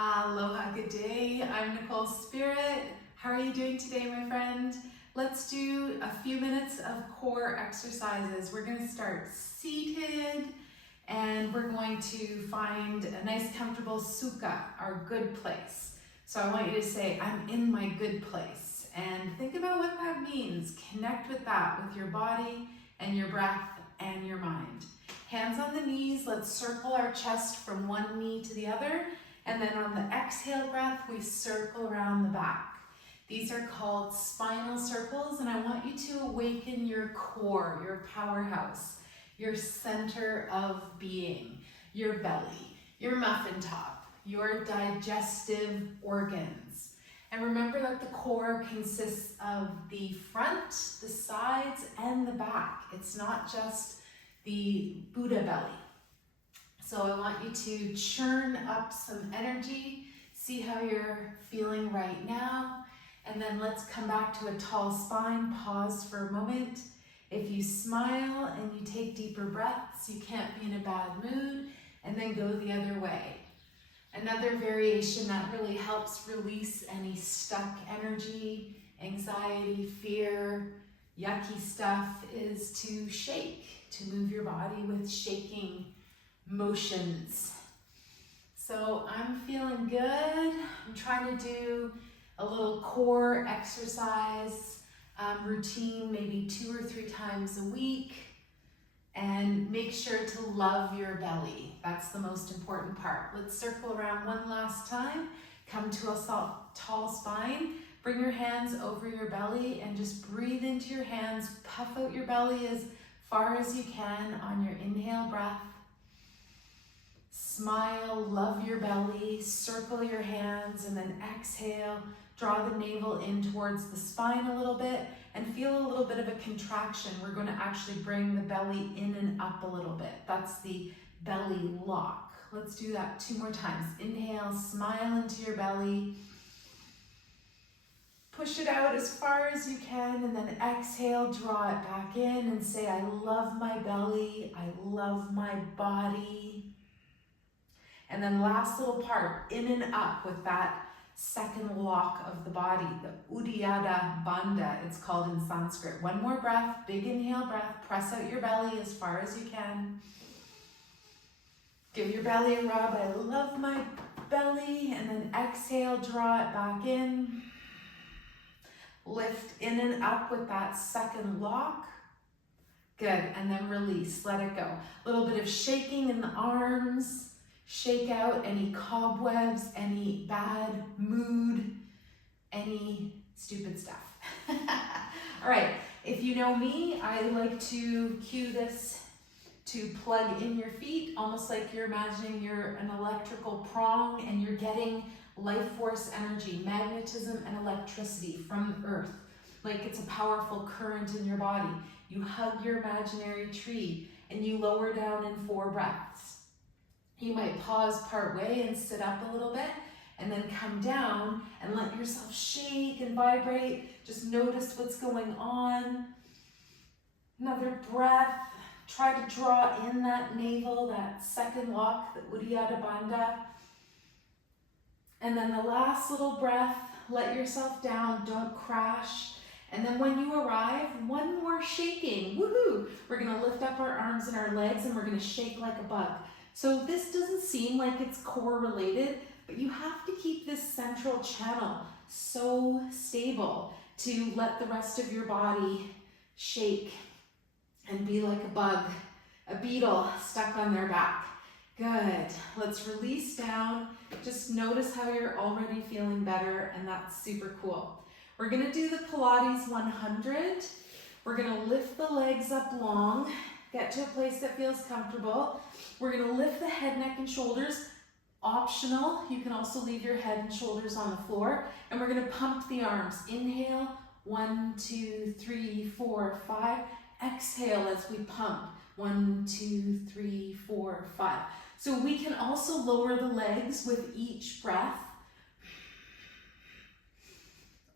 Aloha, good day. I'm Nicole Spirit. How are you doing today, my friend? Let's do a few minutes of core exercises. We're going to start seated and we're going to find a nice comfortable sukha, our good place. So I want you to say, I'm in my good place, and think about what that means. Connect with that, with your body and your breath and your mind. Hands on the knees, let's circle our chest from one knee to the other. And then on the exhale breath, we circle around the back. These are called spinal circles, and I want you to awaken your core, your powerhouse, your center of being, your belly, your muffin top, your digestive organs. And remember that the core consists of the front, the sides, and the back. It's not just the Buddha belly. So I want you to churn up some energy, see how you're feeling right now, and then let's come back to a tall spine. Pause for a moment. If you smile and you take deeper breaths, you can't be in a bad mood, and then go the other way. Another variation that really helps release any stuck energy, anxiety, fear, yucky stuff is to shake, to move your body with shaking motions. So I'm feeling good. I'm trying to do a little core exercise routine, maybe 2 or 3 times a week. And make sure to love your belly. That's the most important part. Let's circle around one last time. Come to a tall spine. Bring your hands over your belly and just breathe into your hands. Puff out your belly as far as you can on your inhale breath. Smile, love your belly, circle your hands, and then exhale. Draw the navel in towards the spine a little bit and feel a little bit of a contraction. We're going to actually bring the belly in and up a little bit. That's the belly lock. Let's do that 2 more times. Inhale, smile into your belly. Push it out as far as you can, and then exhale, draw it back in and say, I love my belly, I love my body. And then last little part, in and up with that second lock of the body, the Uddiyana Bandha, it's called in Sanskrit. One more breath, big inhale breath, press out your belly as far as you can. Give your belly a rub, I love my belly, and then exhale, draw it back in. Lift in and up with that second lock. Good, and then release, let it go. A little bit of shaking in the arms. Shake out any cobwebs, any bad mood, any stupid stuff. All right, if you know me, I like to cue this to plug in your feet, almost like you're imagining you're an electrical prong and you're getting life force energy, magnetism and electricity from the earth. Like it's a powerful current in your body. You hug your imaginary tree and you lower down in 4 breaths. You might pause part way and sit up a little bit and then come down and let yourself shake and vibrate. Just notice what's going on. Another breath. Try to draw in that navel, that second lock, the Uddiyana Bandha. And then the last little breath, let yourself down, don't crash. And then when you arrive, 1 more shaking. Woohoo! We're gonna lift up our arms and our legs and we're gonna shake like a bug. So this doesn't seem like it's core related, but you have to keep this central channel so stable to let the rest of your body shake and be like a bug, a beetle stuck on their back. Good. Let's release down. Just notice how you're already feeling better, and that's super cool. We're gonna do the Pilates 100. We're gonna lift the legs up long, get to a place that feels comfortable. We're gonna lift the head, neck, and shoulders. Optional, you can also leave your head and shoulders on the floor. And we're gonna pump the arms. Inhale, 1, 2, 3, 4, 5. Exhale as we pump. 1, 2, 3, 4, 5. So we can also lower the legs with each breath,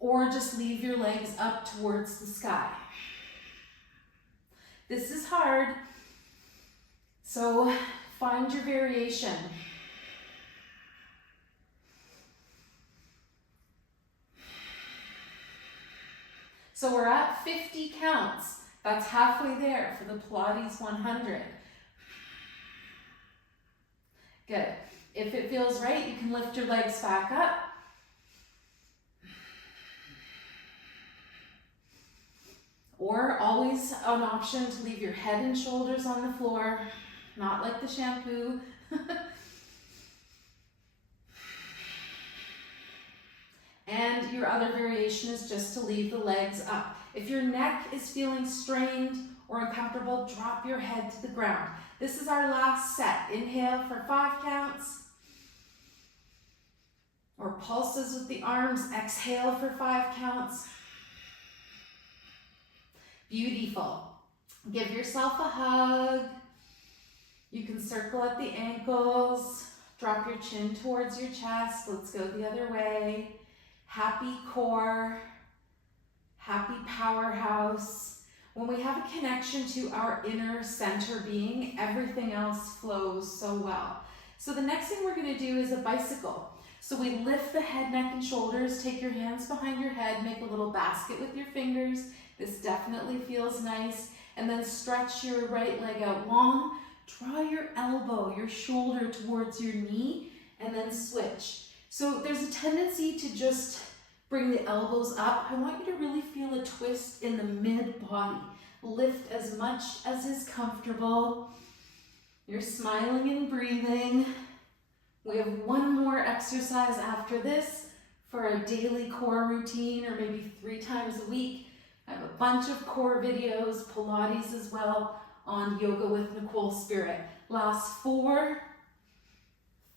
or just leave your legs up towards the sky. This is hard, so find your variation. So we're at 50 counts. That's halfway there for the Pilates 100. Good. If it feels right, you can lift your legs back up. Or always an option to leave your head and shoulders on the floor, not like the shampoo. And your other variation is just to leave the legs up. If your neck is feeling strained or uncomfortable, drop your head to the ground. This is our last set. Inhale for 5 counts. Or pulses with the arms. Exhale for 5 counts. Beautiful. Give yourself a hug. You can circle at the ankles. Drop your chin towards your chest. Let's go the other way. Happy core. Happy powerhouse. When we have a connection to our inner center being, everything else flows so well. So the next thing we're going to do is a bicycle. So we lift the head, neck, and shoulders. Take your hands behind your head. Make a little basket with your fingers. This definitely feels nice. And then stretch your right leg out long. Draw your elbow, your shoulder towards your knee, and then switch. So there's a tendency to just bring the elbows up. I want you to really feel a twist in the mid-body. Lift as much as is comfortable. You're smiling and breathing. We have one more exercise after this for a daily core routine, or maybe 3 times a week. I have a bunch of core videos, Pilates as well, on Yoga with Nicole Spirit. Last 4,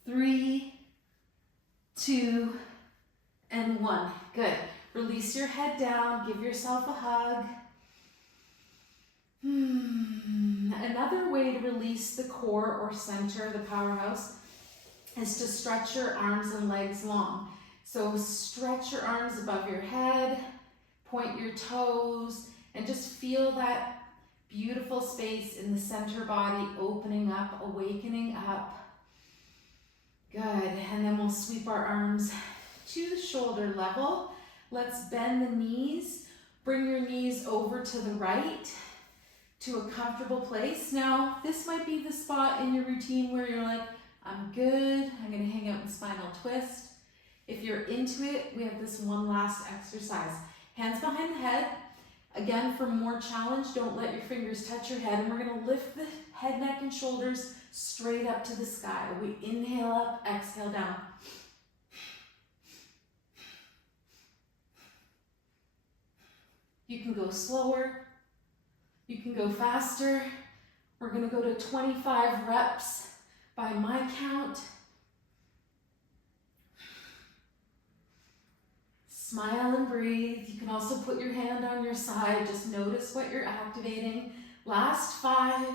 3, 2, and 1. Good. Release your head down. Give yourself a hug. Another way to release the core or center, the powerhouse, is to stretch your arms and legs long. So stretch your arms above your head, point your toes, and just feel that beautiful space in the center body opening up, awakening up. Good. And then we'll sweep our arms to the shoulder level. Let's bend the knees. Bring your knees over to the right to a comfortable place. Now, this might be the spot in your routine where you're like, I'm good. I'm going to hang out in spinal twist. If you're into it, we have this one last exercise. Hands behind the head. Again, for more challenge, don't let your fingers touch your head. And we're going to lift the head, neck, and shoulders straight up to the sky. We inhale up, exhale down. You can go slower. You can go faster. We're going to go to 25 reps by my count. Smile and breathe. You can also put your hand on your side. Just notice what you're activating. Last 5.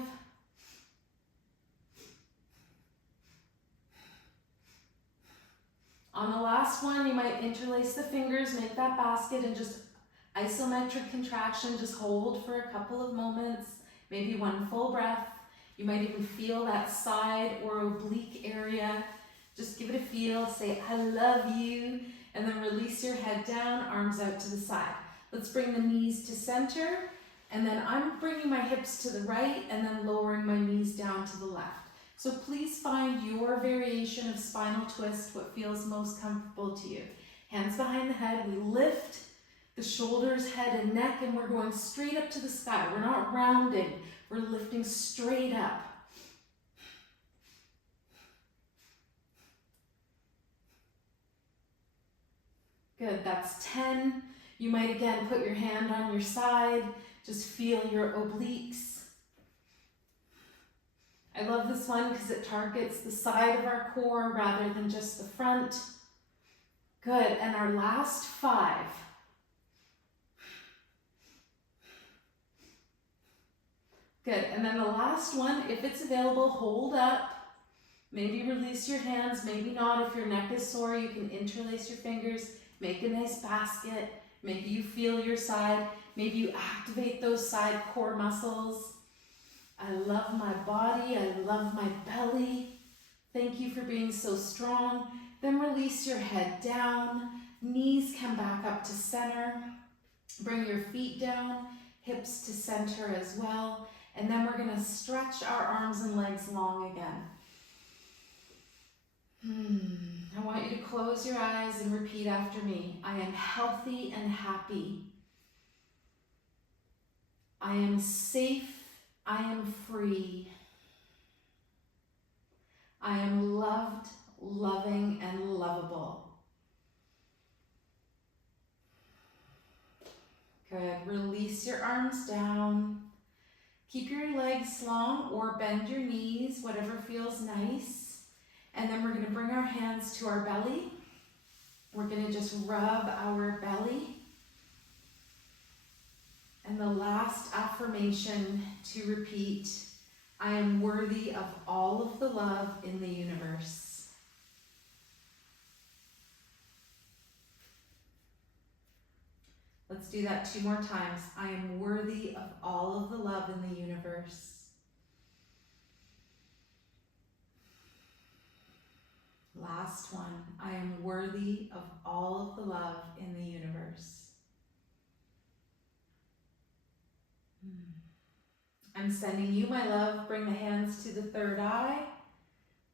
On the last one, you might interlace the fingers, make that basket, and just isometric contraction. Just hold for a couple of moments, maybe 1 full breath. You might even feel that side or oblique area. Just give it a feel. Say, I love you. And then release your head down, arms out to the side. Let's bring the knees to center. And then I'm bringing my hips to the right and then lowering my knees down to the left. So please find your variation of spinal twist, what feels most comfortable to you. Hands behind the head. We lift the shoulders, head, and neck, and we're going straight up to the sky. We're not rounding. We're lifting straight up. Good, that's 10. You might again put your hand on your side. Just feel your obliques. I love this one because it targets the side of our core rather than just the front. Good, and our last 5. Good, and then the last one, if it's available, hold up. Maybe release your hands, maybe not. If your neck is sore, you can interlace your fingers. Make a nice basket. Maybe you feel your side. Maybe you activate those side core muscles. I love my body. I love my belly. Thank you for being so strong. Then release your head down. Knees come back up to center. Bring your feet down, hips to center as well. And then we're gonna stretch our arms and legs long again. I want you to close your eyes and repeat after me. I am healthy and happy. I am safe. I am free. I am loved, loving, and lovable. Good. Release your arms down. Keep your legs long or bend your knees, whatever feels nice. And then we're going to bring our hands to our belly. We're going to just rub our belly. And the last affirmation to repeat, I am worthy of all of the love in the universe. Let's do that 2 more times. I am worthy of all of the love in the universe. Last one. I am worthy of all of the love in the universe. I'm sending you my love. Bring the hands to the third eye.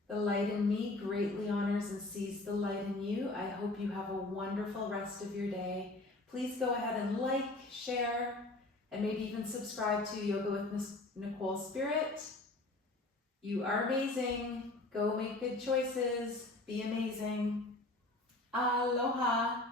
The light in me greatly honors and sees the light in you. I hope you have a wonderful rest of your day. Please go ahead and like, share, and maybe even subscribe to Yoga with Nicole Spirit. You are amazing. Go make good choices. Be amazing. Aloha.